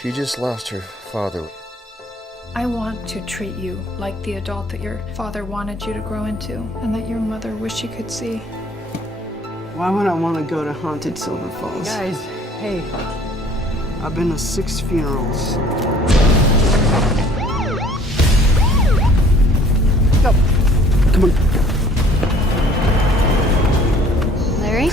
She just lost her father. I want to treat you like the adult that your father wanted you to grow into and that your mother wished she could see. Why would I want to go to haunted Silver Falls? Guys, hey. I've been to 6 funerals. Go. Come on. Larry?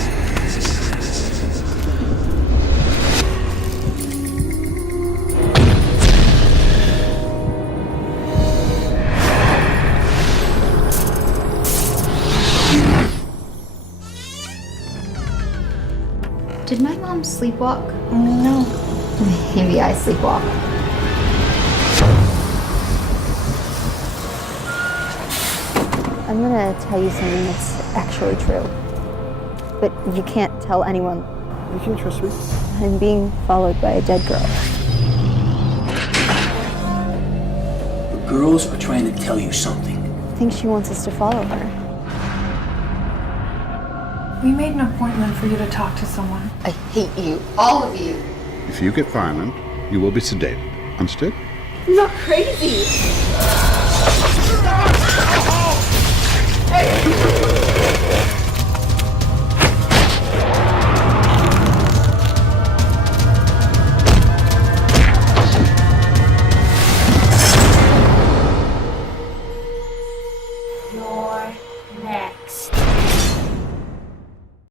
Did my mom sleepwalk? No. Maybe I sleepwalk. I'm gonna tell you something that's actually true. But you can't tell anyone. You can trust me. I'm being followed by a dead girl. The girls are trying to tell you something. I think she wants us to follow her. We made an appointment for you to talk to someone. I hate you. All of you. If you get violent, you will be sedated. Understood? I'm not crazy. Hey!